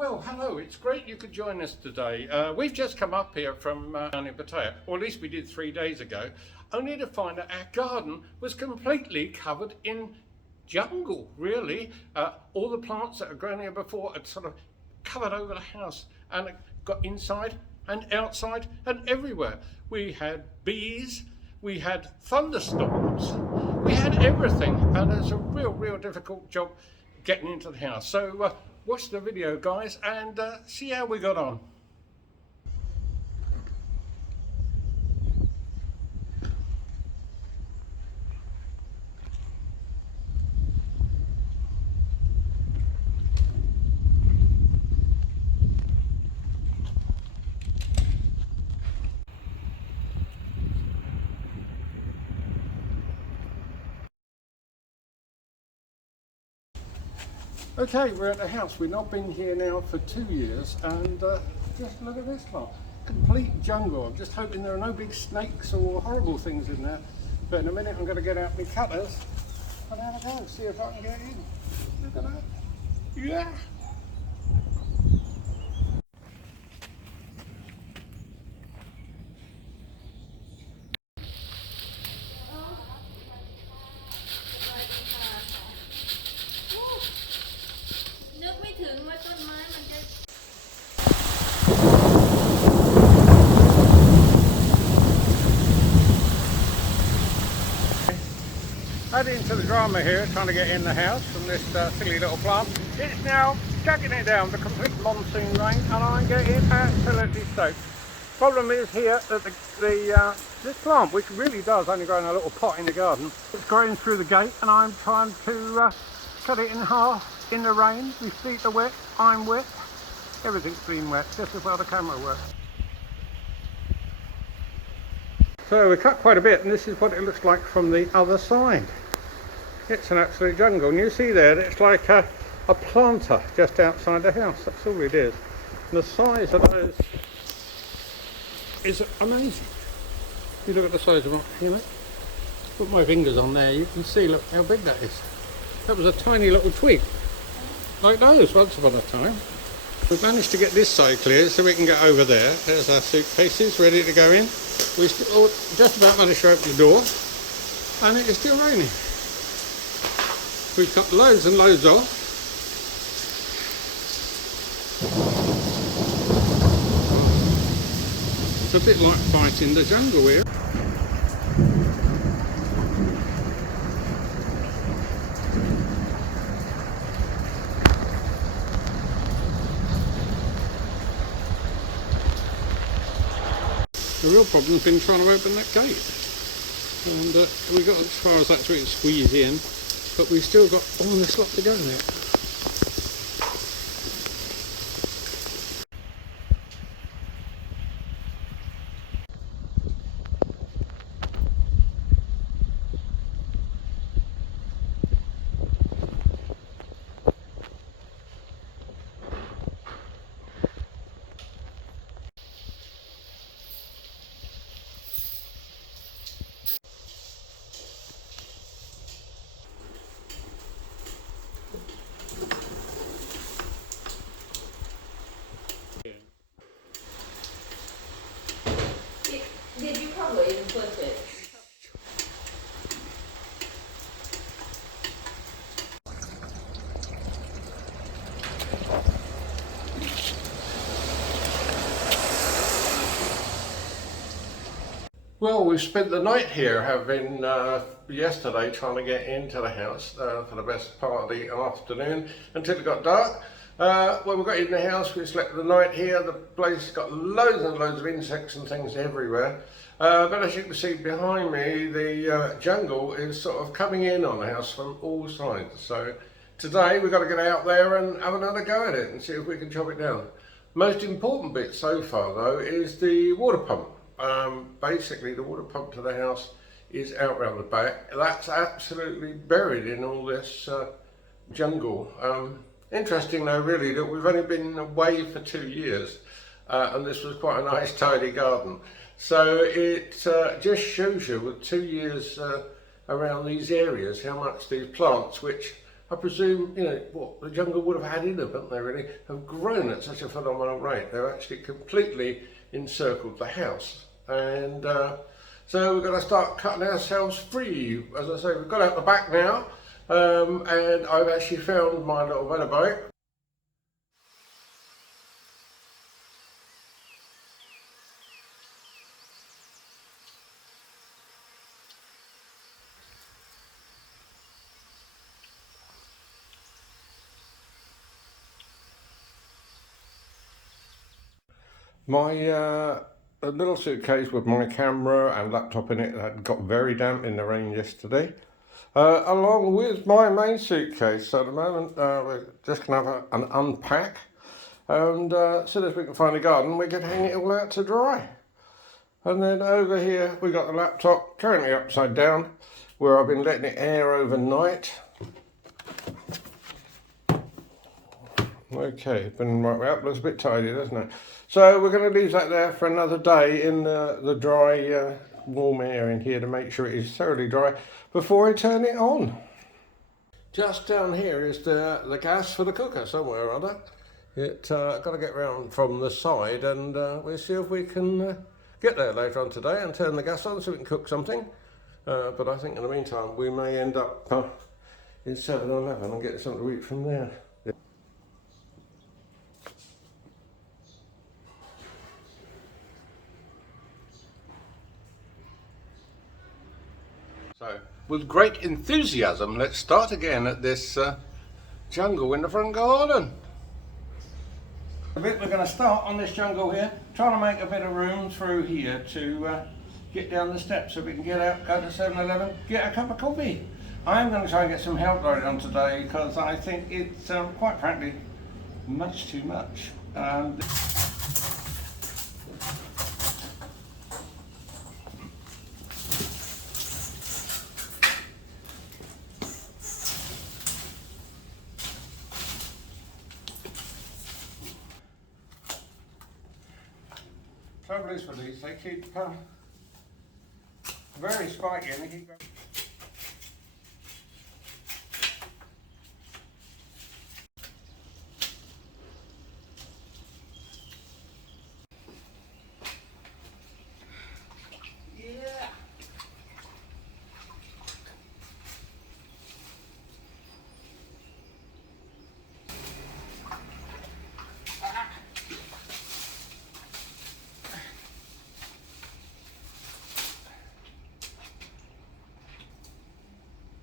Well, hello, it's great you could join us today. We've just come up here from down in Pattaya, or at least we did 3 days ago, only to find that our garden was completely covered in jungle, really. All the plants that had grown here before had sort of covered over the house and it got inside and outside and everywhere. We had bees, we had thunderstorms, we had everything, and it's a real difficult job getting into the house. So watch the video, guys, and see how we got on. Okay, we're at the house. We've not been here now for 2 years, and just look at this lot. Complete jungle. I'm just hoping there are no big snakes or horrible things in there. But in a minute I'm going to get out my cutters and have a go, see if I can get in. Look at that. Yeah! Adding to the drama here, trying to get in the house from this silly little plant. It's now chucking it down, the complete monsoon rain, and I'm getting absolutely soaked. Problem is here that this plant, which really does only grow in a little pot in the garden, it's growing through the gate, and I'm trying to cut it in half in the rain. My feet are wet, I'm wet, everything's been wet, just as well the camera works. So we cut quite a bit, and this is what it looks like from the other side. It's an absolute jungle, and you see there, it's like a planter just outside the house. That's all it is. And the size of those is amazing. You look at the size of it, put my fingers on there, you can see, look how big that is. That was a tiny little twig, like those once upon a time. We've managed to get this side cleared so we can get over there. There's our suitcases ready to go in. We just about managed to open the door, and it is still raining. We've cut loads and loads off. It's a bit like fighting the jungle here. The real problem has been trying to open that gate, and we got as far as that so we can squeeze in, but we've still got all this lot to go there. Did you probably even flip it? Well, we spent the night here, having yesterday trying to get into the house for the best part of the afternoon until it got dark. When we got in the house, we slept the night here. The place got loads and loads of insects and things everywhere. But as you can see behind me, the jungle is sort of coming in on the house from all sides. So today we've got to get out there and have another go at it and see if we can chop it down. Most important bit so far though is the water pump. Basically the water pump to the house is out round the back. That's absolutely buried in all this jungle. Interesting though really that we've only been away for 2 years and this was quite a nice tidy garden. So it just shows you with 2 years around these areas how much these plants, which I presume, you know, what the jungle would have had in them, haven't they really, have grown at such a phenomenal rate. They've actually completely encircled the house. And so we're going to start cutting ourselves free. As I say, we've got out the back now, and I've actually found my little motorbike. My little suitcase with my camera and laptop in it had got very damp in the rain yesterday, along with my main suitcase. So at the moment we're just going to have an unpack, and as soon as we can find a garden we can hang it all out to dry. And then over here we got the laptop currently upside down, where I've been letting it air overnight. Okay, been right way up, looks a bit tidy, doesn't it? So we're going to leave that there for another day in the dry, warm air in here to make sure it is thoroughly dry before I turn it on. Just down here is the gas for the cooker somewhere or other. It got to get round from the side, and we'll see if we can get there later on today and turn the gas on so we can cook something. But I think in the meantime we may end up in 7-Eleven and get something to eat from there. So, with great enthusiasm, let's start again at this jungle in the front garden. We're going to start on this jungle here, trying to make a bit of room through here to get down the steps so we can get out, go to 7-Eleven, get a cup of coffee. I am going to try and get some help loaded on today because I think it's quite frankly much too much. Trouble is with these, they keep very spiky and they keep going. Yeah.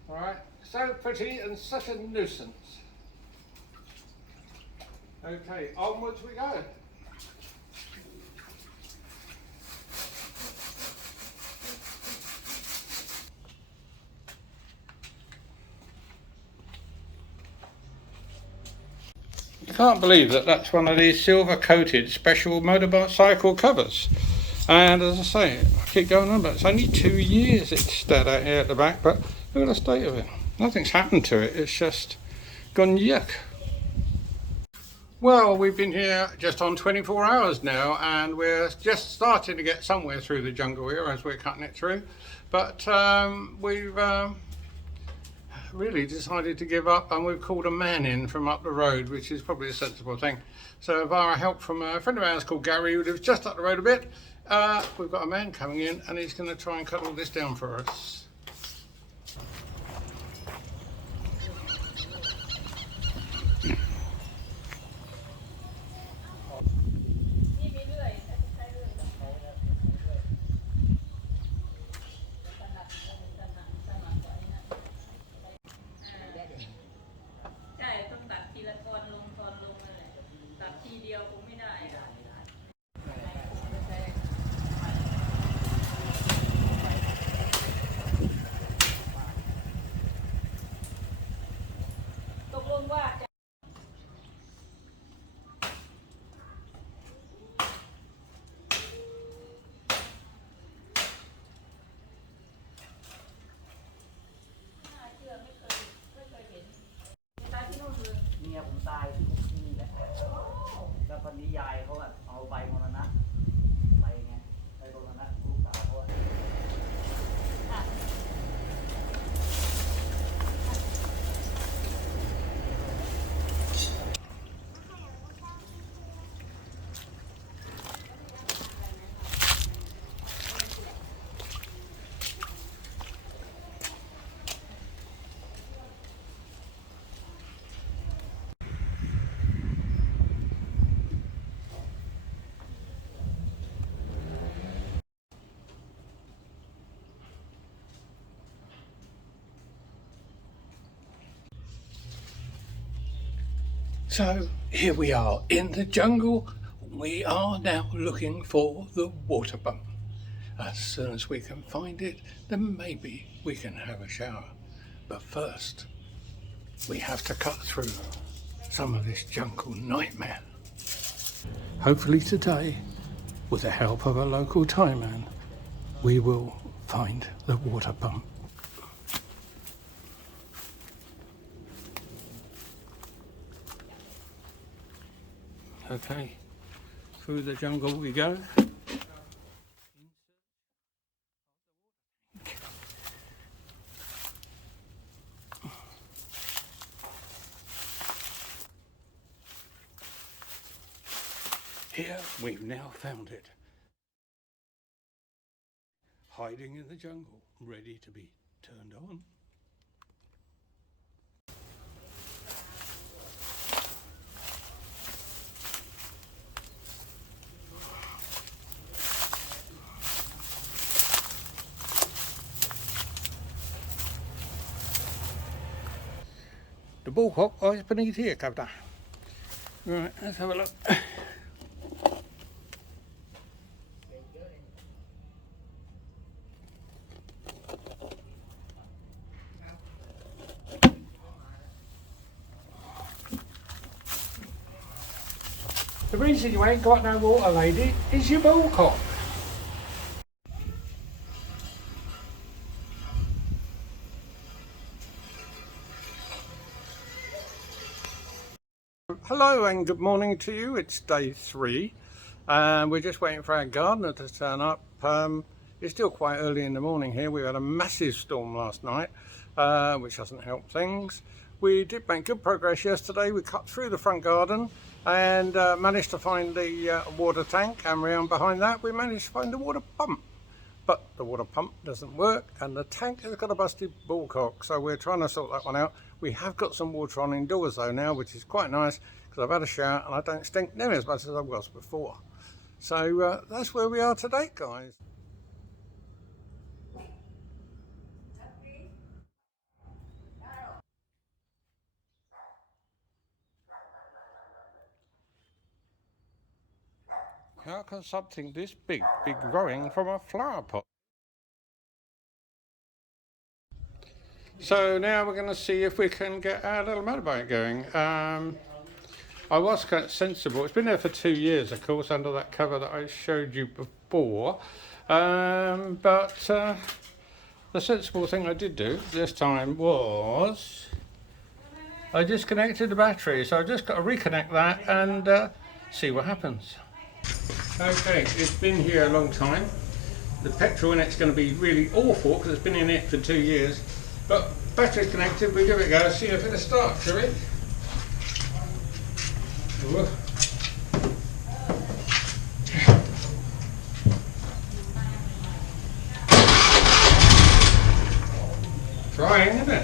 Alright, so pretty and such a nuisance. Okay, onwards we go. You can't believe that that's one of these silver coated special motorcycle covers. And as I say, I keep going on, but it's only 2 years it's stood out here at the back, but look at the state of it. Nothing's happened to it, it's just gone yuck. Well, we've been here just on 24 hours now, and we're just starting to get somewhere through the jungle here as we're cutting it through. But we've really decided to give up, and we've called a man in from up the road, which is probably a sensible thing. So via help from a friend of ours called Gary, who lives just up the road a bit, we've got a man coming in and he's going to try and cut all this down for us.ผมตายที่นี่แหละแล้วคนนี้ยายเขาเอาใบมรณะไปไงใบมรณะลูกสาวเขา So here we are in the jungle. We are now looking for the water pump. As soon as we can find it, then maybe we can have a shower. But first, we have to cut through some of this jungle nightmare. Hopefully today, with the help of a local Thai man, we will find the water pump. Okay, through the jungle we go. Here we've now found it. Hiding in the jungle, ready to be turned on. The bullcock is beneath here, Captain. Right, let's have a look. The reason you ain't got no water, lady, is your bullcock. Hello and good morning to you. It's day 3. We're just waiting for our gardener to turn up. It's still quite early in the morning here. We had a massive storm last night, which doesn't help things. We did make good progress yesterday. We cut through the front garden and managed to find the water tank, and round behind that we managed to find the water pump. But the water pump doesn't work and the tank has got a busted bullcock, so we're trying to sort that one out. We have got some water on indoors though now, which is quite nice because I've had a shower and I don't stink nearly as much as I was before. So that's where we are today, guys. How can something this big be growing from a flower pot? So now we're going to see if we can get our little motorbike going. I was kind of sensible. It's been there for 2 years, of course, under that cover that I showed you before. But the sensible thing I did do this time was I disconnected the battery. So I've just got to reconnect that and see what happens. Okay, it's been here a long time. The petrol in it's going to be really awful because it's been in it for 2 years. But battery's connected, we give it a go, see if it'll start, shall we? Ooh. Trying, isn't it?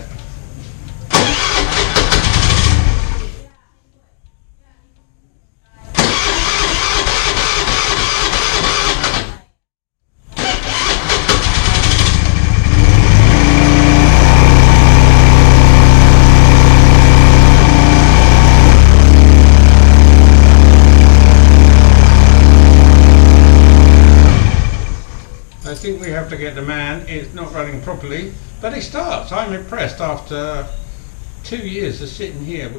I think we have to get the man. It's not running properly, but it starts. I'm impressed after 2 years of sitting here.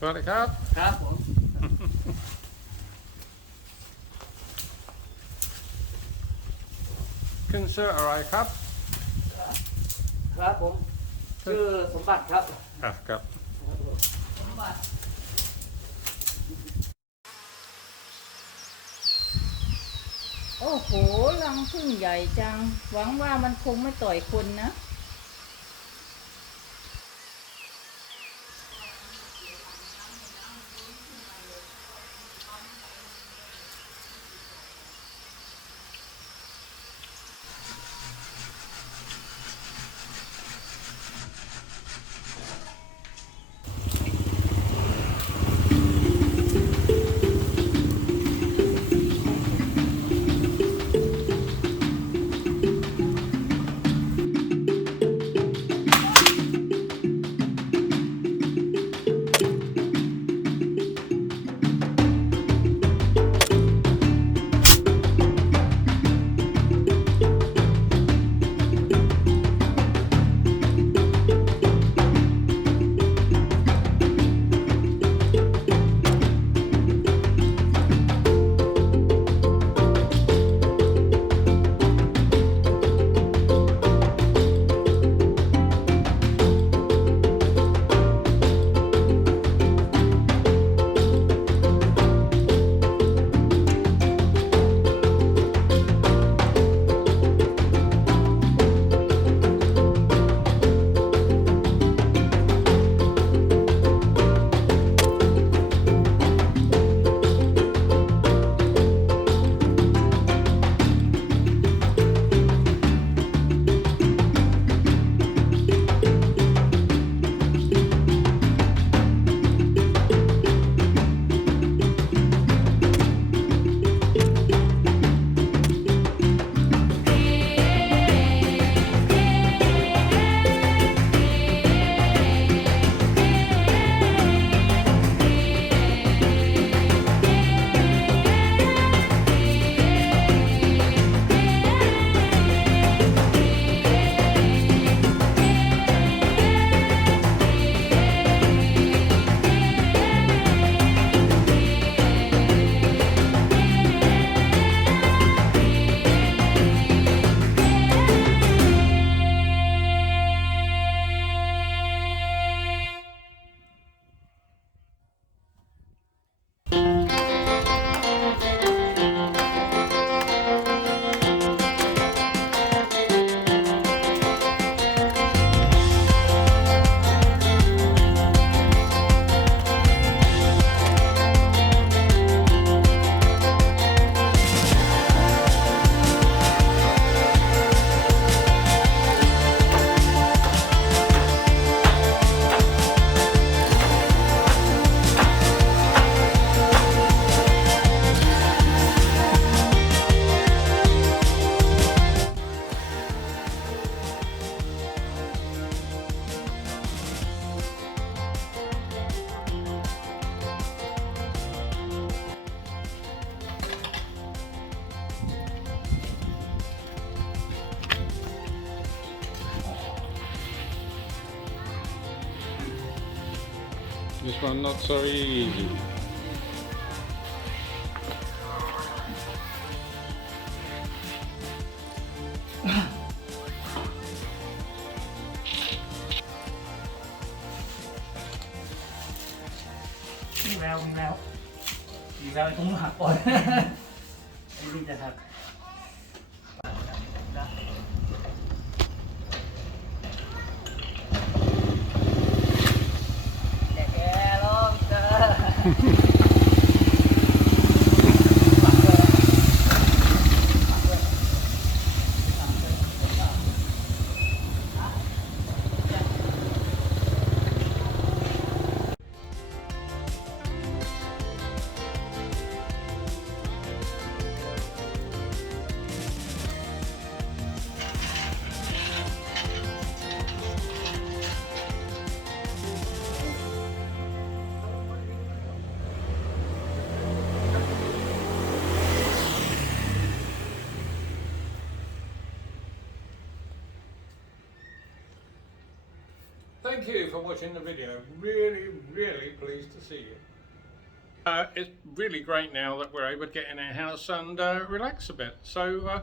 Right, Cap? ครับผม คุณชื่ออะไรครับ ครับผมชื่อสมบัติครับ ครับ สมบัติ โอ้โหรังผึ้งใหญ่จัง หวังว่ามันคงไม่ต่อยคนนะ This one not so easy. Đi vào thì cũngหักก่อน ไอ้นี่จะหักแกลงเจอ Thank you for watching the video. Really pleased to see you. It's really great now that we're able to get in our house and relax a bit. So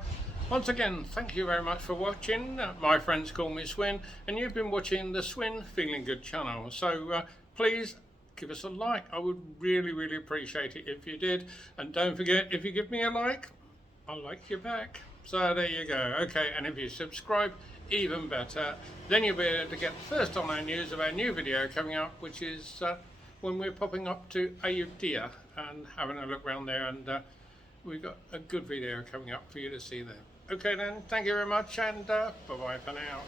once again, thank you very much for watching. My friends call me Swin, and you've been watching the Swin Feeling Good channel. So please give us a like. I would really appreciate it if you did. And don't forget, if you give me a like, I'll like you back. So there you go. Okay, and if you subscribe, even better. Then you'll be able to get first online news of our new video coming up, which is when we're popping up to Ayutthaya and having a look around there, and we've got a good video coming up for you to see there. Okay then, thank you very much, and bye bye for now.